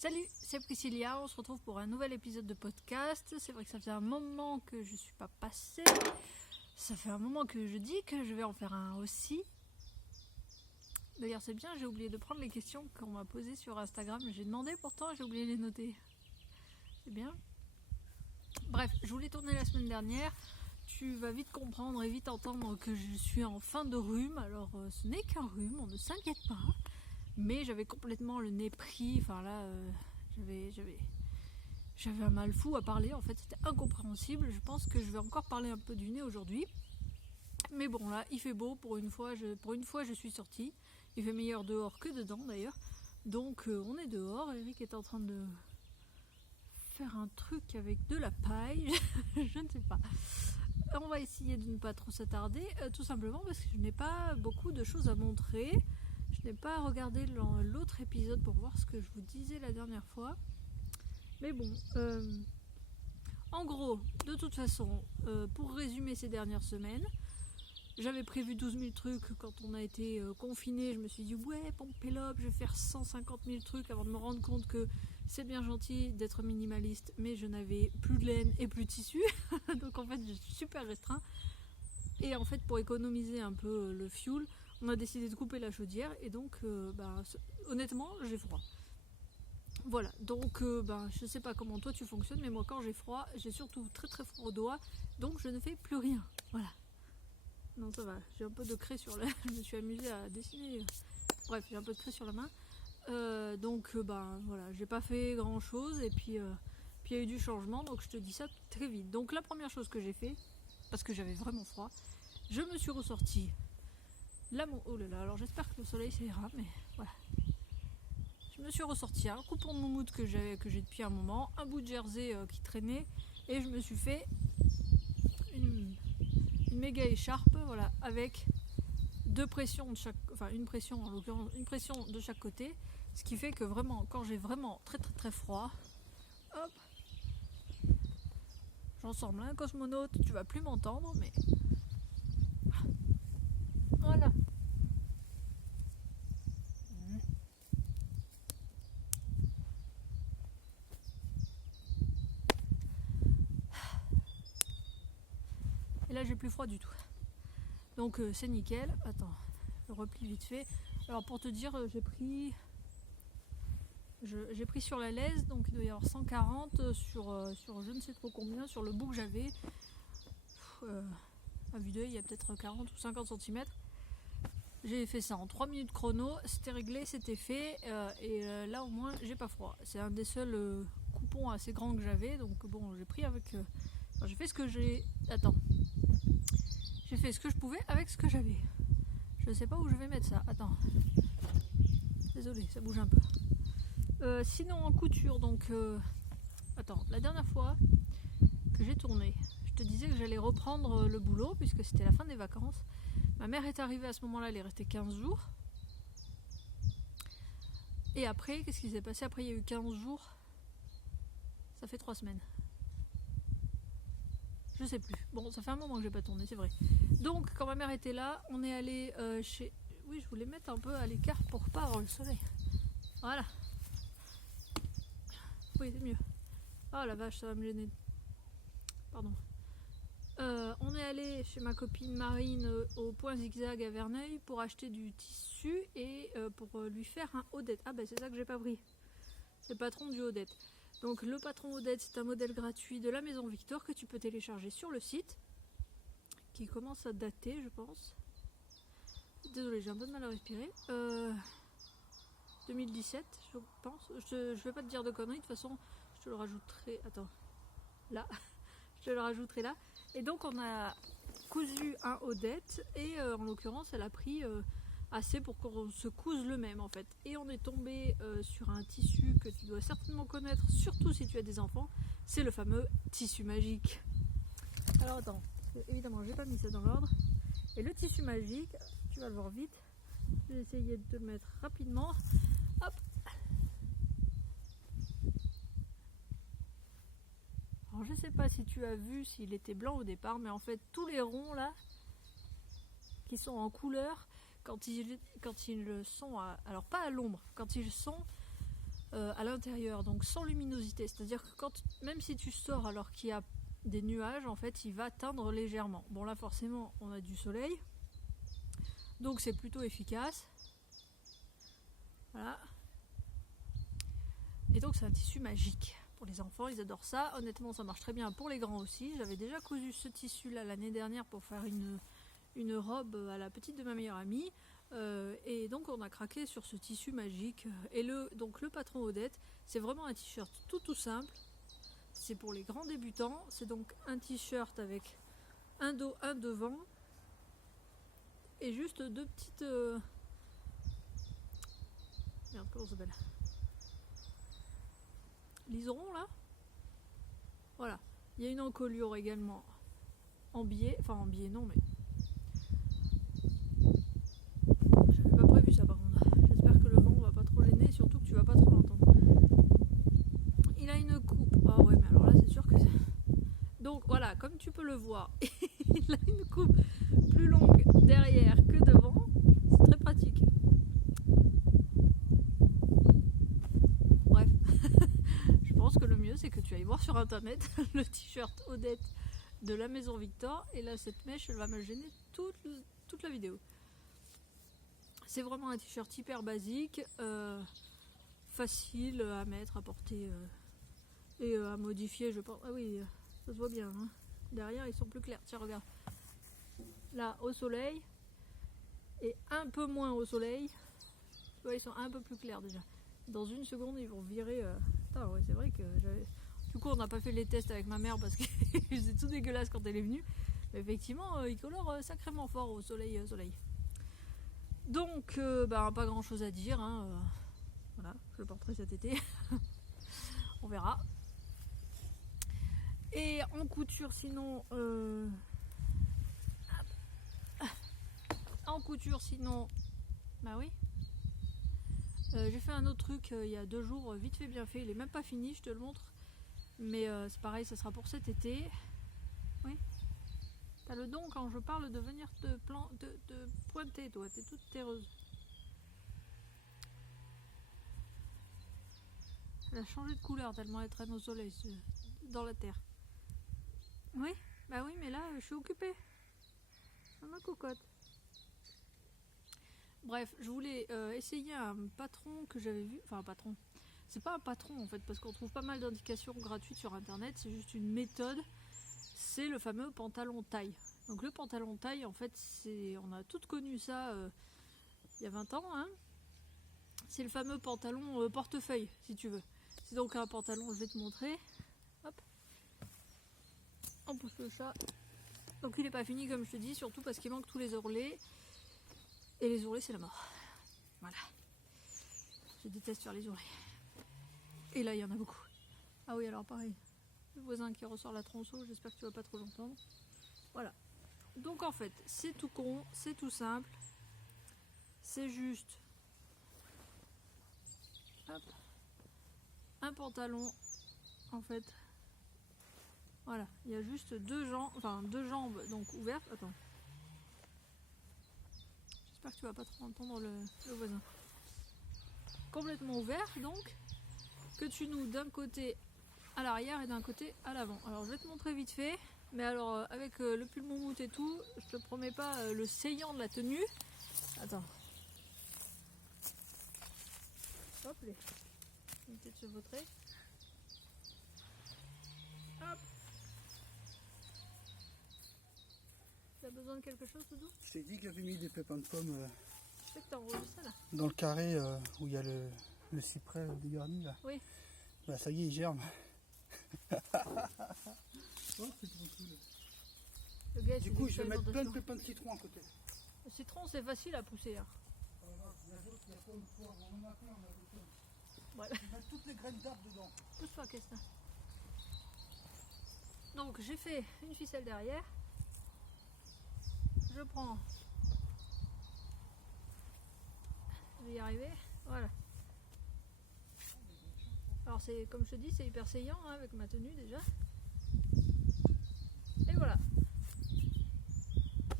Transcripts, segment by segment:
Salut, c'est Priscilla, on se retrouve pour un nouvel épisode de podcast. C'est vrai que ça fait un moment que je suis pas passée. Ça fait un moment que je dis que je vais en faire un aussi. D'ailleurs c'est bien, j'ai oublié de prendre les questions qu'on m'a posées sur Instagram. J'ai demandé pourtant, j'ai oublié de les noter. C'est bien. Bref, je voulais tourner la semaine dernière. Tu vas vite comprendre et vite entendre que je suis en fin de rhume. Alors ce n'est qu'un rhume, on ne s'inquiète pas. Mais j'avais complètement le nez pris. Enfin là, j'avais un mal fou à parler. En fait, c'était incompréhensible. Je pense que je vais encore parler un peu du nez aujourd'hui. Mais bon, là, il fait beau. Pour une fois, je suis sortie. Il fait meilleur dehors que dedans, d'ailleurs. Donc, on est dehors. Eric est en train de faire un truc avec de la paille. Je ne sais pas. On va essayer de ne pas trop s'attarder. Tout simplement parce que je n'ai pas beaucoup de choses à montrer. Je n'ai pas regardé l'autre épisode pour voir ce que je vous disais la dernière fois. Mais bon, en gros, de toute façon, pour résumer ces dernières semaines, j'avais prévu 12 000 trucs quand on a été confinés. Je me suis dit, ouais, Pompélope, je vais faire 150 000 trucs avant de me rendre compte que c'est bien gentil d'être minimaliste, mais je n'avais plus de laine et plus de tissu. Donc en fait, je suis super restreint. Et en fait, pour économiser un peu le fuel, on a décidé de couper la chaudière et donc, honnêtement, j'ai froid. Voilà, donc je sais pas comment toi tu fonctionnes, mais moi quand j'ai froid, j'ai surtout très très froid aux doigts, donc je ne fais plus rien. Voilà. Non, ça va, j'ai un peu de craie sur la... Je me suis amusée à dessiner. Bref, j'ai un peu de craie sur la main. Voilà, j'ai pas fait grand chose et puis il y a eu du changement, donc je te dis ça très vite. Donc la première chose que j'ai fait, parce que j'avais vraiment froid, je me suis ressortie. Oh là là, alors j'espère que le soleil ça ira, mais voilà. Je me suis ressortie un coupon de moumoute que j'ai depuis un moment, un bout de jersey qui traînait, et je me suis fait une méga écharpe, voilà, avec deux pressions de chaque, enfin une pression en l'occurrence, une pression de chaque côté, ce qui fait que vraiment, quand j'ai vraiment très très très froid, hop, j'en sors un cosmonaute, tu vas plus m'entendre, mais voilà. Et là j'ai plus froid du tout. Donc c'est nickel. Attends, je replie vite fait. Alors pour te dire, j'ai pris sur la laise, donc il doit y avoir 140 sur je ne sais trop combien, sur le bout que j'avais. À vue d'œil, il y a peut-être 40 ou 50 cm. J'ai fait ça en 3 minutes chrono, c'était réglé, c'était fait, là au moins j'ai pas froid. C'est un des seuls coupons assez grands que j'avais, donc bon, j'ai pris avec... j'ai fait ce que j'ai... Attends. J'ai fait ce que je pouvais avec ce que j'avais. Je sais pas où je vais mettre ça, attends. Désolée, ça bouge un peu. Sinon en couture, donc... Attends, la dernière fois que j'ai tourné, je te disais que j'allais reprendre le boulot, puisque c'était la fin des vacances. Ma mère est arrivée à ce moment-là, elle est restée 15 jours. Et après, qu'est-ce qui s'est passé? Après, il y a eu 15 jours. Ça fait 3 semaines. Je sais plus. Bon, ça fait un moment que j'ai pas tourné, c'est vrai. Donc, quand ma mère était là, on est allé chez... Oui, je voulais mettre un peu à l'écart pour pas avoir le soleil. Voilà. Oui, c'est mieux. Oh la vache, ça va me gêner. Pardon. On est allé chez ma copine Marine au Point Zigzag à Verneuil pour acheter du tissu et pour lui faire un Odette. Ah ben c'est ça que j'ai pas pris. C'est le patron du Odette. Donc le patron Odette, c'est un modèle gratuit de la maison Victor que tu peux télécharger sur le site, qui commence à dater je pense. Désolée, j'ai un peu de mal à respirer. 2017 je pense. Je vais pas te dire de conneries, de toute façon je te le rajouterai. Attends. Là. Je le rajouterai là. Et donc on a cousu un Odette et en l'occurrence elle a pris assez pour qu'on se couse le même en fait. Et on est tombé sur un tissu que tu dois certainement connaître, surtout si tu as des enfants, c'est le fameux tissu magique. Alors attends, évidemment j'ai pas mis ça dans l'ordre. Et le tissu magique, tu vas le voir vite, je vais essayer de te le mettre rapidement. Hop. Alors je sais pas si tu as vu s'il était blanc au départ, mais en fait tous les ronds là qui sont en couleur, quand ils le sont alors pas à l'ombre, quand ils sont à à l'intérieur, donc sans luminosité. C'est-à-dire que même si tu sors alors qu'il y a des nuages, en fait, il va teindre légèrement. Bon, là, forcément, on a du soleil. Donc, c'est plutôt efficace. Voilà. Et donc, c'est un tissu magique. Pour les enfants, ils adorent ça. Honnêtement, ça marche très bien pour les grands aussi. J'avais déjà cousu ce tissu-là l'année dernière pour faire une robe à la petite de ma meilleure amie. Et donc, on a craqué sur ce tissu magique. Et donc, le patron Odette, c'est vraiment un t-shirt tout simple. C'est pour les grands débutants. C'est donc un t-shirt avec un dos, un devant. Et juste deux petites... Merde, comment ça s'appelle ? Liserons là. Voilà. Il y a une encolure également en biais. Enfin en biais non mais... J'avais pas prévu ça par contre. J'espère que le vent va pas trop gêner. Surtout que tu vas pas trop l'entendre. Il a une coupe. Ah ouais mais alors là c'est sûr que... Donc voilà, comme tu peux le voir, il a une coupe plus longue derrière que devant. C'est très pratique. Bref. Je pense que le mieux c'est que tu ailles voir sur internet le t-shirt Odette de la maison Victor. Et là cette mèche elle va me gêner toute la vidéo. C'est vraiment un t-shirt hyper basique. Facile à mettre, à porter et à modifier je pense. Ah oui, ça se voit bien hein. Derrière ils sont plus clairs. Tiens regarde. Là au soleil et un peu moins au soleil. Tu vois, ils sont un peu plus clairs déjà. Dans une seconde ils vont virer. Putain ouais c'est vrai que j'avais. Du coup on n'a pas fait les tests avec ma mère parce que c'est tout dégueulasse quand elle est venue. Mais effectivement il colore sacrément fort au soleil. Donc pas grand chose à dire hein. Voilà, je le porterai cet été. On verra. Et en couture sinon en couture sinon bah oui j'ai fait un autre truc il y a 2 jours vite fait bien fait, il est même pas fini, je te le montre mais c'est pareil, ça sera pour cet été. Oui, t'as le don quand je parle de venir te pointer, toi t'es toute terreuse. Elle a changé de couleur tellement elle traîne au soleil dans la terre. Oui, bah oui, mais là je suis occupée. Ma cocotte. Bref, je voulais essayer un patron que j'avais vu. Enfin, un patron. C'est pas un patron en fait, parce qu'on trouve pas mal d'indications gratuites sur internet. C'est juste une méthode. C'est le fameux pantalon taille. Donc, le pantalon taille, en fait, on a toutes connu ça il y a 20 ans. Hein. C'est le fameux pantalon portefeuille, si tu veux. C'est donc un pantalon, je vais te montrer. Hop. On pousse le chat. Donc il n'est pas fini comme je te dis, surtout parce qu'il manque tous les ourlets. Et les ourlets c'est la mort. Voilà. Je déteste faire les ourlets. Et là il y en a beaucoup. Ah oui alors pareil. Le voisin qui ressort la tronçon, j'espère que tu vas pas trop l'entendre. Voilà. Donc en fait c'est tout con, c'est tout simple. C'est juste hop, un pantalon en fait. Voilà, il y a juste deux jambes donc ouvertes. Attends. J'espère que tu vas pas trop entendre le voisin. Complètement ouvert donc, que tu noues d'un côté à l'arrière et d'un côté à l'avant. Alors je vais te montrer vite fait, mais alors avec le pull moumoute et tout, je te promets pas le saillant de la tenue. Attends. Hop, les. Je vais peut-être se vautrer. Hop. T'as besoin de quelque chose, Doudou? Je t'ai dit que j'avais mis des pépins de pommes Je sais que t'as enregistré là. dans le carré où il y a le cyprès dégarni là. Oui. Bah ça y est, il germe. Oh, c'est trop cool. Le gars, Du coup, je vais mettre plein de pépins de citron à côté. Le citron, c'est facile à pousser. Hein. Il y a d'autres, il y a pommes, poires, on en a plein, on a tout ça. Ouais. Je vais mettre toutes les graines d'arbres dedans. Pousse-toi, qu'est-ce que c'est? Donc, j'ai fait une ficelle derrière. Je prends. Je vais y arriver. Voilà. Alors, c'est comme je te dis, c'est hyper saillant hein, avec ma tenue déjà. Et voilà.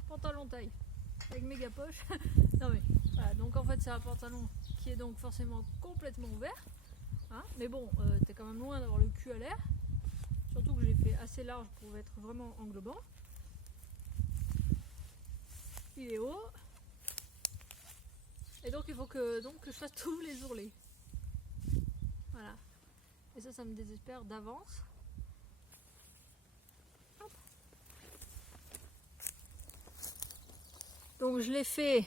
Pantalon taille. Avec méga poche. Non mais voilà, donc en fait c'est un pantalon qui est donc forcément complètement ouvert. Hein, mais bon, t'es quand même loin d'avoir le cul à l'air. Surtout que j'ai fait assez large pour être vraiment englobant. Il est haut. Et donc il faut que je fasse tous les ourlets. Voilà. Et ça me désespère d'avance. Hop. Donc je l'ai fait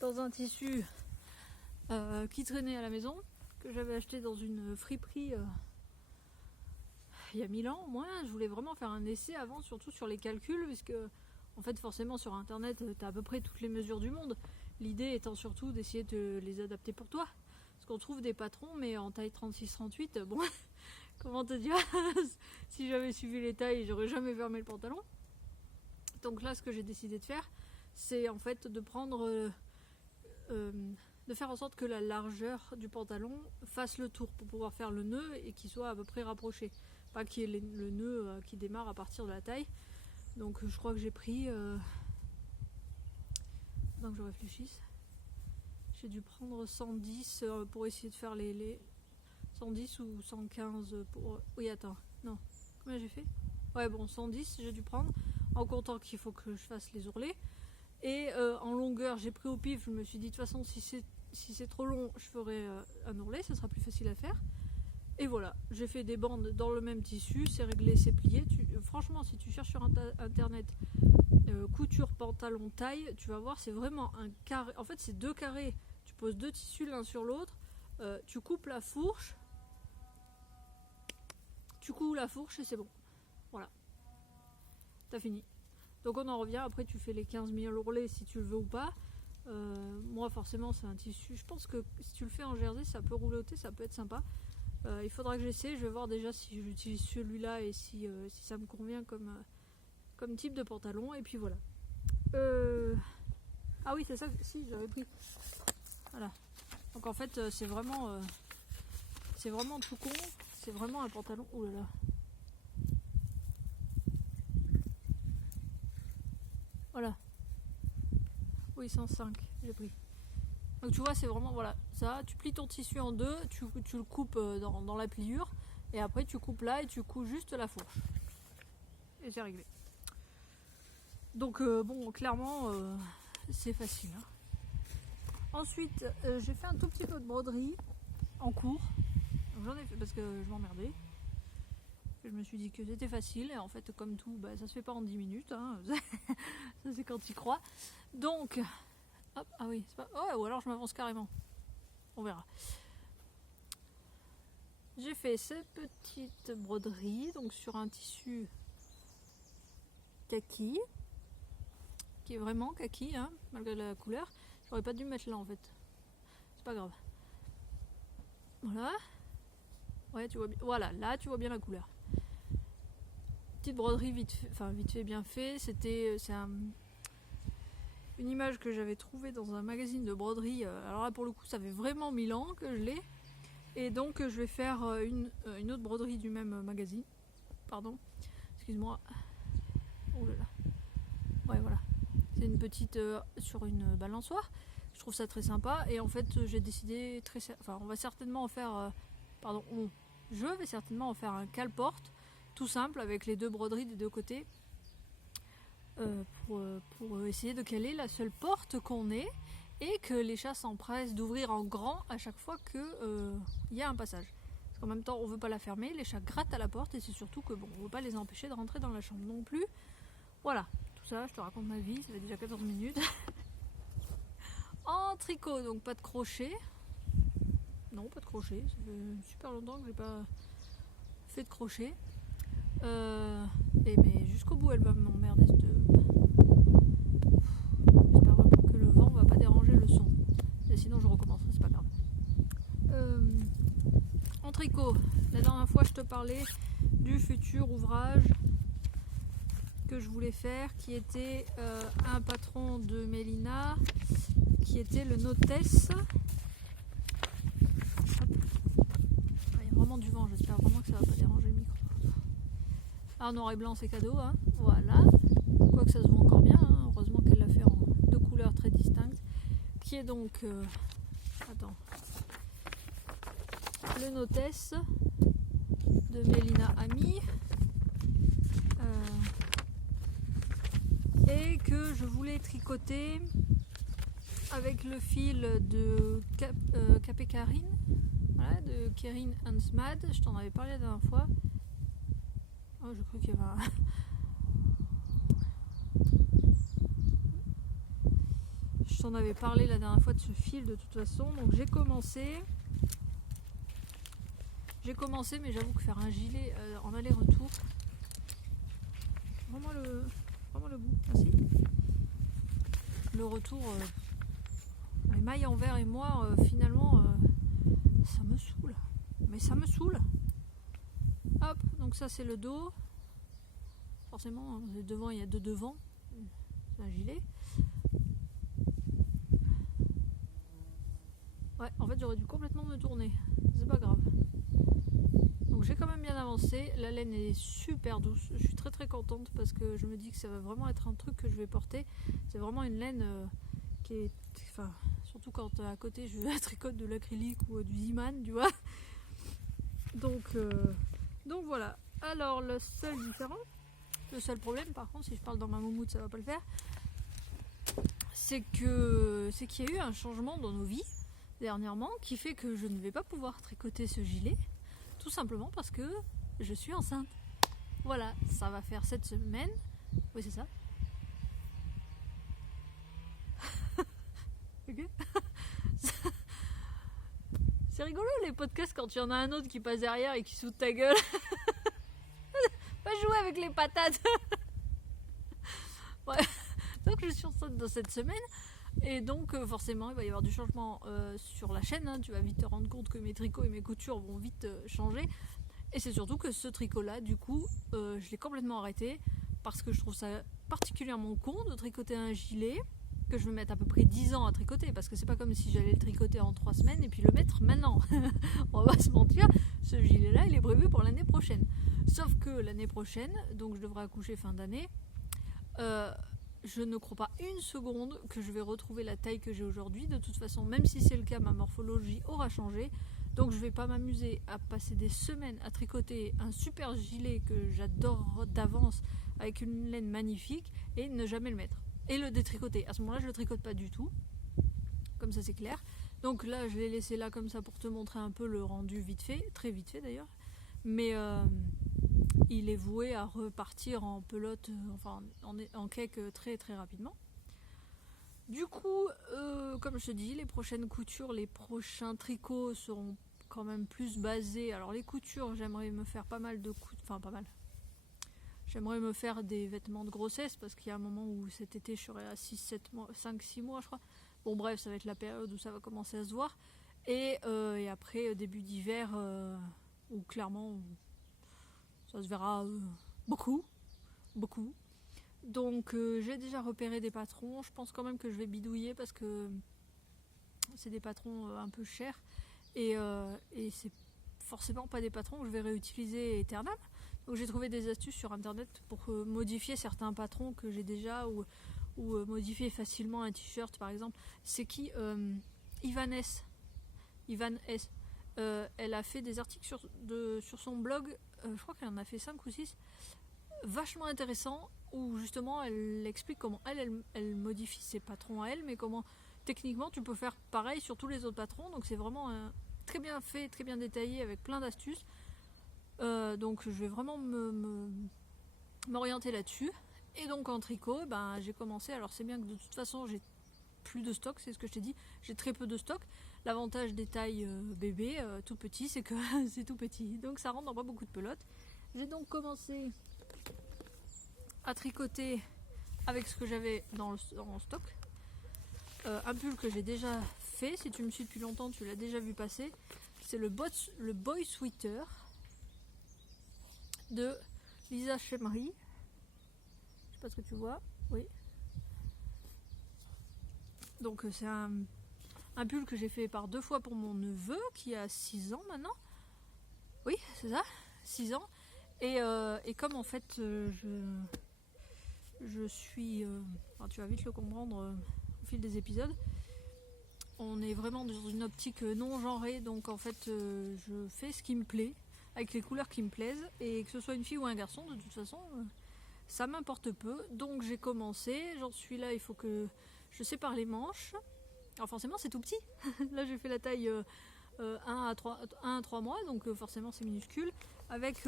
dans un tissu qui traînait à la maison, que j'avais acheté dans une friperie il y a 1000 ans au moins. Je voulais vraiment faire un essai avant, surtout sur les calculs, puisque en fait forcément sur internet tu as à peu près toutes les mesures du monde. L'idée étant surtout d'essayer de les adapter pour toi. Parce qu'on trouve des patrons, mais en taille 36-38, bon, comment te dire, si j'avais suivi les tailles, j'aurais jamais fermé le pantalon. Donc là, ce que j'ai décidé de faire, c'est en fait de prendre, de faire en sorte que la largeur du pantalon fasse le tour pour pouvoir faire le nœud et qu'il soit à peu près rapproché. Pas qu'il y ait le nœud qui démarre à partir de la taille. Donc je crois que j'ai pris... que je réfléchisse. J'ai dû prendre 110 pour essayer de faire les 110 ou 115 pour... Oui, attends, non. Combien j'ai fait? Ouais, bon, 110 j'ai dû prendre, en comptant qu'il faut que je fasse les ourlets. Et en longueur, j'ai pris au pif, je me suis dit, de toute façon, si c'est trop long, je ferai un ourlet, ça sera plus facile à faire. Et voilà, j'ai fait des bandes dans le même tissu, c'est réglé, c'est plié. Franchement, si tu cherches sur internet couture, pantalon, taille, tu vas voir, c'est vraiment un carré. En fait, c'est deux carrés. Tu poses deux tissus l'un sur l'autre, tu coupes la fourche, et c'est bon. Voilà, t'as fini. Donc on en revient, après tu fais les 15 000 ourlets si tu le veux ou pas. Moi forcément c'est un tissu, je pense que si tu le fais en jersey ça peut rouloter, ça peut être sympa. Il faudra que j'essaie, je vais voir déjà si j'utilise celui-là et si ça me convient comme type de pantalon, et puis voilà. Ah oui c'est ça, si j'avais pris. Voilà. Donc en fait c'est vraiment tout con, c'est vraiment un pantalon. Oh là là. Voilà. Oui 105 j'ai pris. Donc tu vois c'est vraiment voilà ça, tu plies ton tissu en deux, tu le coupes dans la pliure et après tu coupes là et tu couds juste la fourche. Et c'est réglé. Donc bon clairement c'est facile. Hein. Ensuite j'ai fait un tout petit peu de broderie en cours. J'en ai fait parce que je m'emmerdais. Je me suis dit que c'était facile et en fait comme tout bah, ça se fait pas en 10 minutes hein. Ça c'est quand tu y crois. Donc hop, ah oui c'est pas... oh, ou alors je m'avance carrément, on verra. J'ai fait cette petite broderie donc sur un tissu kaki qui est vraiment kaki hein, malgré la couleur. J'aurais pas dû mettre là en fait, c'est pas grave. Voilà, ouais tu vois bien, voilà là tu vois bien la couleur. Petite broderie vite fait bien fait. C'est une image que j'avais trouvée dans un magazine de broderie. Alors là pour le coup ça fait vraiment 1000 ans que je l'ai. Et donc je vais faire une autre broderie du même magazine. Pardon, excuse-moi. Oh là là. Ouais voilà. C'est une petite sur une balançoire. Je trouve ça très sympa. Et en fait j'ai décidé on va certainement en faire je vais certainement en faire un cale-porte. Tout simple avec les deux broderies des deux côtés pour essayer de caler la seule porte qu'on ait et que les chats s'empressent d'ouvrir en grand à chaque fois qu'il y a un passage. Parce qu'en même temps on veut pas la fermer, les chats grattent à la porte et c'est surtout que bon on veut pas les empêcher de rentrer dans la chambre non plus. Voilà, tout ça je te raconte ma vie, ça fait déjà 14 minutes. En tricot, donc pas de crochet. Non pas de crochet, ça fait super longtemps que j'ai pas fait de crochet. Mais jusqu'au bout elle va m'emmerder cette... J'espère vraiment que le vent va pas déranger le son. Et sinon je recommencerai, c'est pas grave. En tricot, la dernière fois je te parlais du futur ouvrage que je voulais faire qui était un patron de Mélina qui était le Notesse. Il y a vraiment du vent, j'espère vraiment que ça va pas déranger le micro. Ah, noir et blanc c'est cadeau, hein. Voilà. Quoique ça se voit encore bien, hein. Heureusement qu'elle l'a fait en deux couleurs très distinctes. Qui est donc... Attends. le Notès de Mélina Ami. Et que je voulais tricoter avec le fil de Capé Karine, voilà, de Kérine Hansmad. Je t'en avais parlé la dernière fois. Oh, je crois qu'il y avait un... Je t'en avais parlé la dernière fois de ce fil de toute façon. Donc j'ai commencé, mais j'avoue que faire un gilet en aller-retour, vraiment le bout, merci. Le retour, les mailles en vert et moi, finalement, ça me saoule. Mais ça me saoule. Hop, donc ça c'est le dos. Forcément, le devant, il y a deux devants. C'est un gilet. Ouais, en fait j'aurais dû complètement me tourner. C'est pas grave. Donc j'ai quand même bien avancé. La laine est super douce. Je suis très très contente parce que je me dis que ça va vraiment être un truc que je vais porter. C'est vraiment une laine qui est... Enfin, surtout quand à côté je tricote de l'acrylique ou du Ziman, tu vois. Donc voilà. Alors le seul problème par contre, si je parle dans ma moumoute ça va pas le faire, c'est qu'il y a eu un changement dans nos vies dernièrement qui fait que je ne vais pas pouvoir tricoter ce gilet, tout simplement parce que je suis enceinte. Voilà, ça va faire cette semaine. Oui, c'est ça. Ok. C'est rigolo les podcasts quand il y en a un autre qui passe derrière et qui saute ta gueule. Va jouer avec les patates. Ouais. Donc je suis enceinte dans cette semaine. Et donc forcément il va y avoir du changement sur la chaîne, hein. Tu vas vite te rendre compte que mes tricots et mes coutures vont vite changer. Et c'est surtout que ce tricot là du coup je l'ai complètement arrêté parce que je trouve ça particulièrement con de tricoter un gilet que je vais mettre à peu près 10 ans à tricoter, parce que c'est pas comme si j'allais le tricoter en 3 semaines et puis le mettre maintenant. On va pas se mentir, ce gilet là il est prévu pour l'année prochaine, sauf que l'année prochaine, donc je devrais accoucher fin d'année, je ne crois pas une seconde que je vais retrouver la taille que j'ai aujourd'hui. De toute façon, même si c'est le cas, ma morphologie aura changé. Donc je vais pas m'amuser à passer des semaines à tricoter un super gilet que j'adore d'avance avec une laine magnifique et ne jamais le mettre. Et le détricoter. À ce moment-là, je le tricote pas du tout. Comme ça, c'est clair. Donc là, je l'ai laissé là comme ça pour te montrer un peu le rendu vite fait. Très vite fait d'ailleurs. Mais il est voué à repartir en pelote, enfin en cake très très rapidement. Du coup, comme je te dis, les prochaines coutures, les prochains tricots seront quand même plus basés. Alors les coutures, j'aimerais me faire pas mal de coutures, enfin pas mal. J'aimerais me faire des vêtements de grossesse parce qu'il y a un moment où cet été je serai à 5-6 mois je crois. Bon bref, ça va être la période où ça va commencer à se voir. Et après début d'hiver où clairement ça se verra beaucoup. Donc j'ai déjà repéré des patrons. Je pense quand même que je vais bidouiller parce que c'est des patrons un peu chers. Et c'est forcément pas des patrons que je vais réutiliser éternellement. Donc j'ai trouvé des astuces sur internet pour modifier certains patrons que j'ai déjà ou modifier facilement un t-shirt par exemple. C'est qui Ivan S. Elle a fait des articles sur son blog, je crois qu'elle en a fait 5 ou 6, vachement intéressants, où justement elle explique comment elle modifie ses patrons à elle, mais comment techniquement tu peux faire pareil sur tous les autres patrons. Donc c'est vraiment très bien fait, très bien détaillé avec plein d'astuces. Donc je vais vraiment m'orienter là-dessus. Et donc en tricot, j'ai commencé. Alors c'est bien que de toute façon j'ai plus de stock, c'est ce que je t'ai dit, j'ai très peu de stock. L'avantage des tailles bébé tout petit, c'est que c'est tout petit, donc ça rentre dans pas beaucoup de pelotes. J'ai donc commencé à tricoter avec ce que j'avais dans stock. Un pull que j'ai déjà fait, si tu me suis depuis longtemps tu l'as déjà vu passer, c'est le Boy Sweater de Lisa Chemery. Je sais pas ce que tu vois, oui. Donc c'est un pull que j'ai fait par 2 fois pour mon neveu qui a 6 ans maintenant. Oui, c'est ça, 6 ans. Et comme en fait je suis... tu vas vite le comprendre au fil des épisodes. On est vraiment dans une optique non genrée, donc en fait je fais ce qui me plaît, avec les couleurs qui me plaisent, et que ce soit une fille ou un garçon, de toute façon, ça m'importe peu. Donc j'ai commencé, j'en suis là, il faut que je sépare les manches. Alors forcément c'est tout petit, là j'ai fait la taille 1 à 3 mois, donc forcément c'est minuscule, avec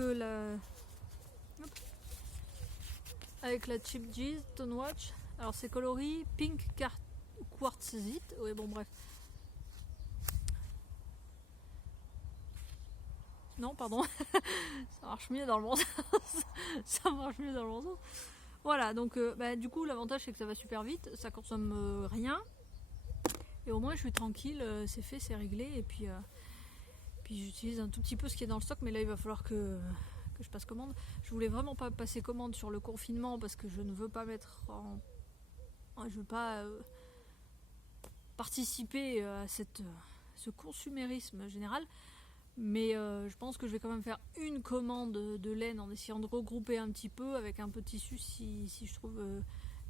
avec la Cheap G's Tonewatch. Alors c'est coloris Pink Quartzite, oui bon bref. Non pardon, ça marche mieux dans le bon sens. Ça marche mieux dans le bon sens. Voilà, donc du coup l'avantage c'est que ça va super vite, ça consomme rien. Et au moins je suis tranquille, c'est fait, c'est réglé, et puis j'utilise un tout petit peu ce qui est dans le stock, mais là il va falloir que je passe commande. Je voulais vraiment pas passer commande sur le confinement parce que je ne veux pas je veux pas participer à ce consumérisme général, mais je pense que je vais quand même faire une commande de laine en essayant de regrouper un petit peu avec un peu de tissu si je trouve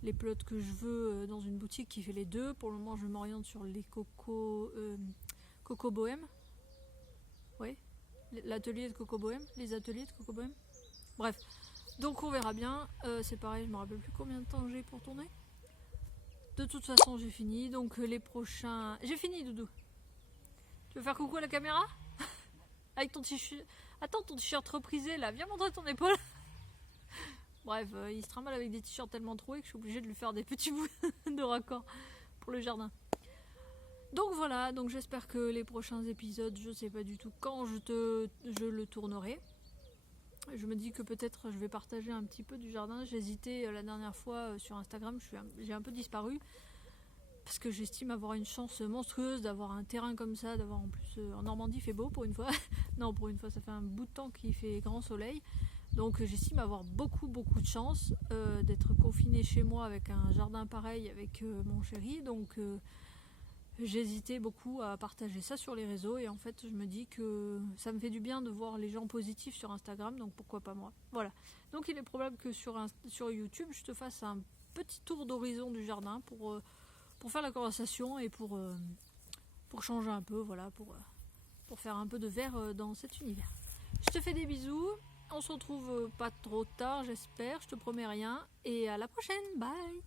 les plots que je veux dans une boutique qui fait les deux. Pour le moment je m'oriente sur les Coco Bohème. Oui, l'atelier de Coco Bohème, les ateliers de Coco Bohème. Bref, donc on verra bien. C'est pareil, je me rappelle plus combien de temps j'ai pour tourner. De toute façon, j'ai fini. Donc les prochains. J'ai fini, Doudou. Tu veux faire coucou à la caméra? Avec ton t-shirt. Attends, ton t-shirt reprisé là, viens montrer ton épaule. Bref, il se trimballe avec des t-shirts tellement troués que je suis obligée de lui faire des petits bouts de raccord pour le jardin. Donc voilà, donc j'espère que les prochains épisodes, je sais pas du tout quand je le tournerai. Je me dis que peut-être je vais partager un petit peu du jardin. J'ai hésité la dernière fois sur Instagram, j'ai un peu disparu parce que j'estime avoir une chance monstrueuse d'avoir un terrain comme ça, d'avoir en plus en Normandie il fait beau pour une fois. Non, pour une fois ça fait un bout de temps qu'il fait grand soleil. Donc j'estime avoir beaucoup de chance d'être confinée chez moi avec un jardin pareil avec mon chéri. Donc j'ai hésité beaucoup à partager ça sur les réseaux, et en fait je me dis que ça me fait du bien de voir les gens positifs sur Instagram, donc pourquoi pas moi. Voilà, donc il est probable que sur YouTube je te fasse un petit tour d'horizon du jardin pour faire la conversation et pour changer un peu, voilà, pour faire un peu de vert dans cet univers. Je te fais des bisous, on se retrouve pas trop tard j'espère, je te promets rien, et à la prochaine, bye.